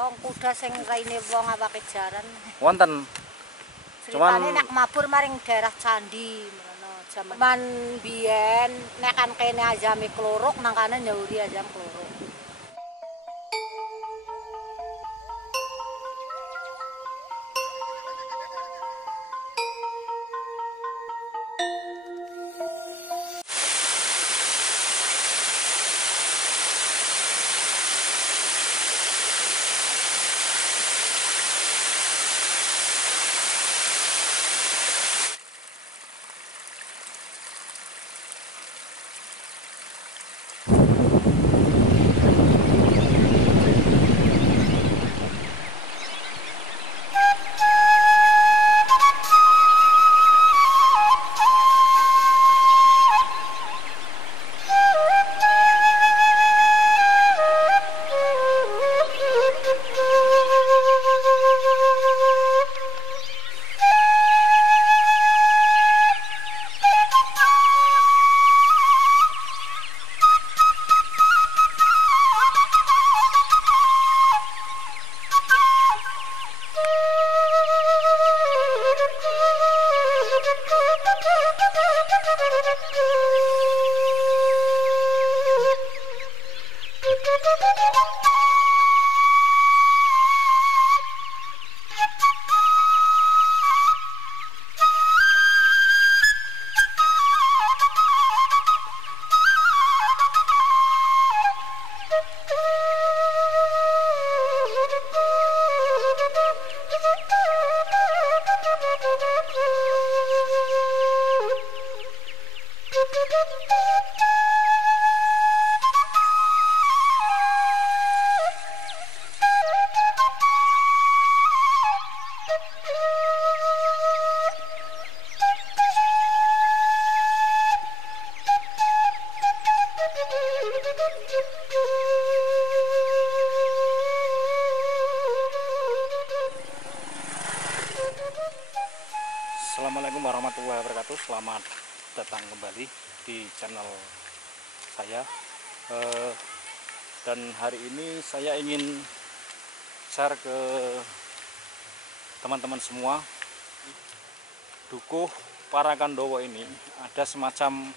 Wong kuda sing raine wong awake jaran. Wonten. Ceritane nek mabur maring daerah candi mrono jaman biyen nek kan kene azame klorok nang kana nyauri azam klorok. Assalamualaikum warahmatullahi wabarakatuh. Selamat datang kembali di channel saya. Dan hari ini saya ingin share ke teman-teman semua. Dukuh Parakandowo ini ada semacam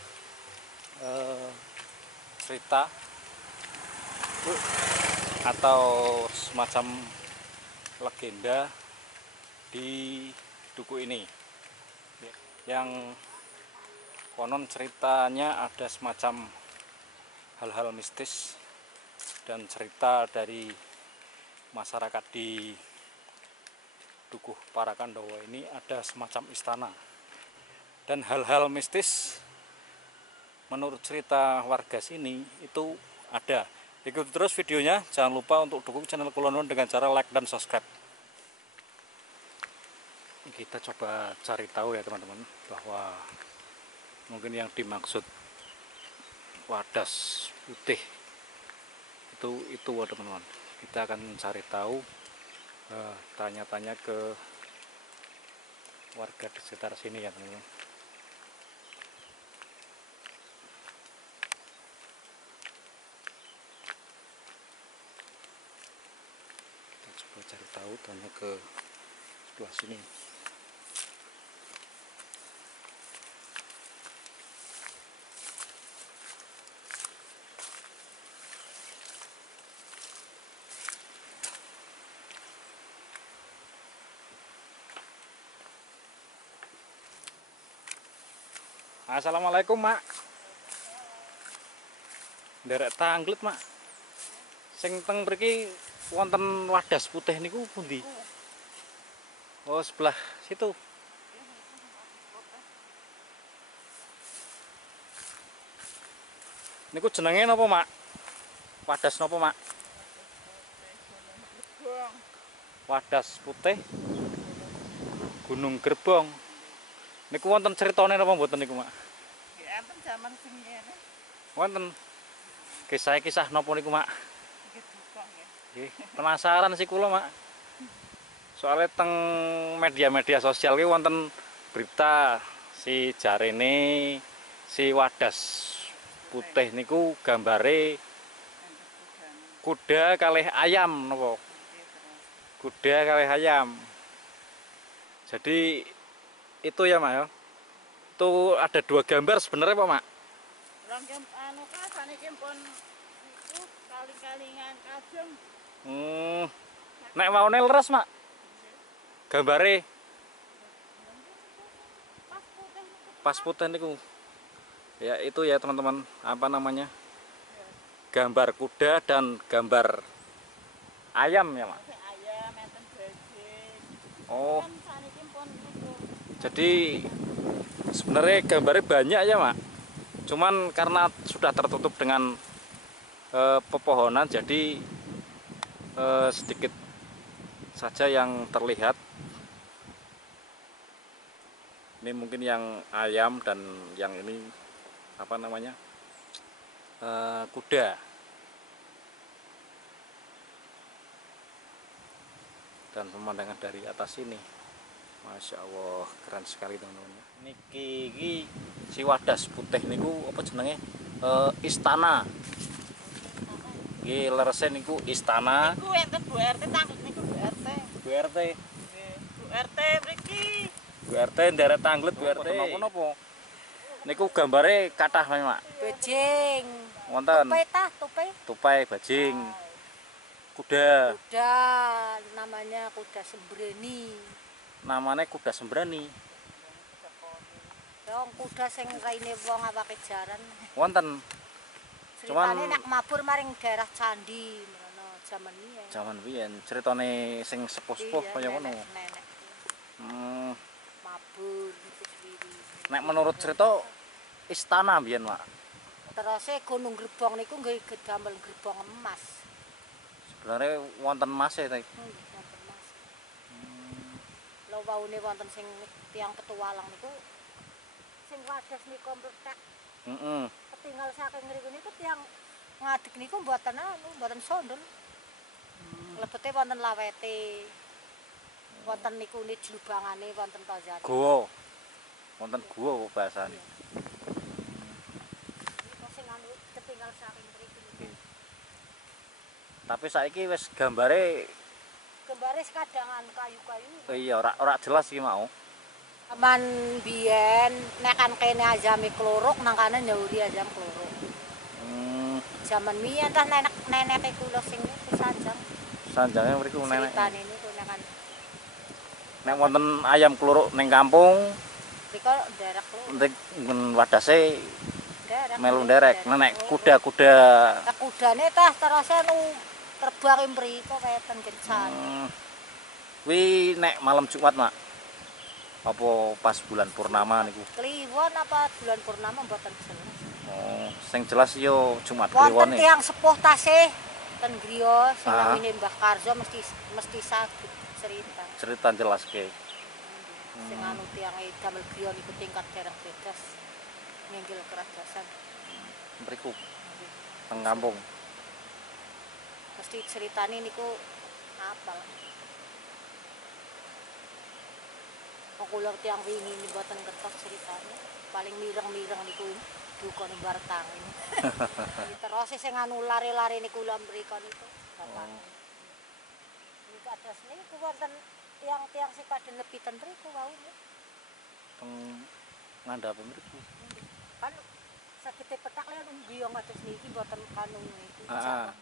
cerita atau semacam legenda di dukuh ini, yang konon ceritanya ada semacam hal-hal mistis dan cerita dari masyarakat di Dukuh Parakandowo ini ada semacam istana dan hal-hal mistis menurut cerita warga sini itu ada. Ikuti terus videonya, jangan lupa untuk dukung channel Kulonon dengan cara like dan subscribe. Kita coba cari tahu ya teman-teman, bahwa mungkin yang dimaksud wadas putih itu teman-teman. Kita akan cari tahu, tanya-tanya ke warga di sekitar sini ya teman-teman. Kita coba cari tahu, tanya ke sebelah sini. Assalamualaikum, Mak. Nderek tanglet, Mak. Sing teng mriki wonten wadas putih niku pundi? Oh, sebelah situ. Niku jenenge napa, Mak? Wadas napa, Mak? Wadas putih Gunung Gerbong. Niku wonten ceritane napa mboten niku, Mak? Nggih enten jaman sing ngene. Wonten. Kisah-kisah napa niku, Mak? Nggih dukung nggih. Nggih, penasaran sih kula, Mak. Soalnya teng media-media sosial ki wonten berita si jarene si wadas putih niku gambare kuda kalih ayam napa? kuda kali ayam. Jadi itu ya Mak ya. Itu ada 2 gambar sebenarnya Pak Mak. Orang anu saniki pun niku kaling-kalingan kadang. Nek maune leres Mak. Gambare pas putih niku. Ya itu ya teman-teman, apa namanya? Gambar kuda dan gambar ayam ya Mak. Ayam enten bajing. Oh, Kan saniki pun niku. jadi sebenarnya gambarnya banyak ya Mak. Cuman karena sudah tertutup dengan pepohonan, jadi sedikit saja yang terlihat. Ini mungkin yang ayam dan yang ini apa namanya, kuda. Dan pemandangan dari atas ini, Masya Allah, keren sekali teman-teman. Niki si wadas putih niku apa jenenge, istana. Nggih, lerese niku istana. Niku enten Bu RT tanglet niku Bu RT. Bu RT. Nggih, Bu RT mriki. Bu RT nderek tanglet Bu RT. Napa? Niku gambare kathah Mak. Bajing. Wonten Tupai tah, tupai. tupai, bajing, kuda. Kuda namanya kuda sembrani. Namanya kuda sembrani. Dong kuda sing raine wong awake jaran. Wonten Ceritane nak mabur maring daerah candi merono jaman biyen. zaman biyen ceritane sing sepuh-sepuh kaya ngono. Nenek. Mabur niku sendiri. Nek menurut cerita istana biyen, Mak. Terus Gunung Gerbong niku nggih gedamel gerbong emas. Sebenarnya wonten emas e ta. Wonten emas. Lho waune wonten sing tiyang petualang niku sing wadas niku mlethek. Heeh. Ketinggal saking ngriku niku tiyang ngadeg niku mboten mboten sondel. Lebete wonten lawete. Wonten niku jlubangane wonten tozane. Goa. Wonten goa kok bahasane. Niku sing anu ketinggal saking mriku niku. Tapi saiki wis gambare Sekadangan kayu-kayu. iya ora jelas iki mau. Aman biyen nek kan kene ajame klorok nang kana nyauri ajam klorok. Jaman biyen tah nenek kula sing niku sanjang. Sanjange mriku nenek. Ceritane niku nek kan Nek wonten ayam kluruk ning kampung, mriko derek klorok. entek wadase Derek. melu nderek. Nek kuda-kuda Kudane tah terus anu terbang mriko weten kencan. Kuwi nek malam Jumat, Mak. Apa pas bulan purnama niku? Kliwon apa bulan purnama mboten jelas. Oh, sing jelas yo Jumat Wonten kliwone. tiyang sepuh tasih ten griya sing Ah. nawine Mbah Karzo mesti saged cerita. Cerita jelas ke. Sing anu tiyang damel griya niku tingkat dereng bedas. Nginggil keradasan. Mriku teng kampung. Mesti ceritane niku apal. Kok kula tiyang wingi ni mboten kertos ceritane. Paling mireng-mireng niku duka nembar tangi. Terus sing anu lare-lare niku kula mriko niku bapak. Niku adas niku wonten tiang-tiang sing padha nepiten mriku wau. Teng ngandhap mriku. Kan saged petak lek nggiyong adas niki mboten kanu niku. Ah.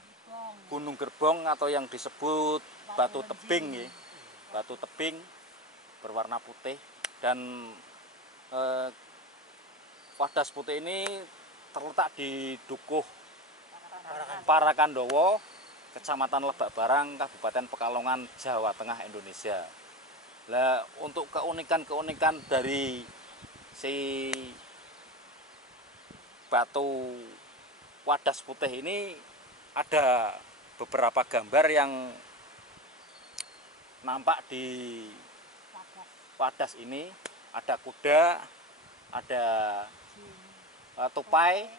Gunung Gerbong atau yang disebut batu tebing ya. Batu tebing berwarna putih dan wadas putih ini terletak di Dukuh Parakandowo, Kecamatan Lebak Barang, Kabupaten Pekalongan, Jawa Tengah, Indonesia. Lah untuk keunikan-keunikan dari si batu wadas putih ini ada beberapa gambar yang nampak di wadas ini. Ada kuda, ada tupai,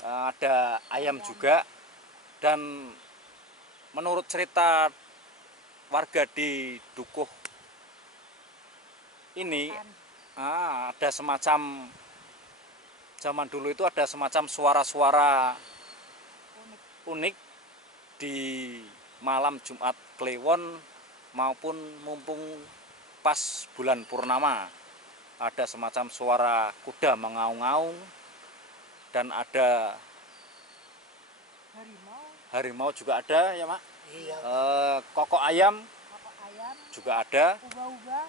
ada ayam juga. Dan menurut cerita warga di Dukuh ini ada semacam zaman dulu itu ada semacam suara-suara unik di malam Jumat Kliwon maupun mumpung pas bulan purnama ada semacam suara kuda mengaung-ngaung dan ada harimau juga ada ya Mak. Iya. Kokok ayam Apa ayam, juga ada. uga-uga.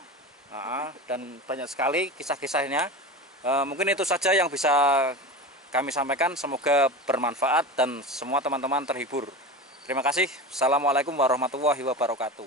Dan banyak sekali kisah-kisahnya. Mungkin itu saja yang bisa kami sampaikan. Semoga bermanfaat dan semua teman-teman terhibur. Terima kasih. Assalamualaikum warahmatullahi wabarakatuh.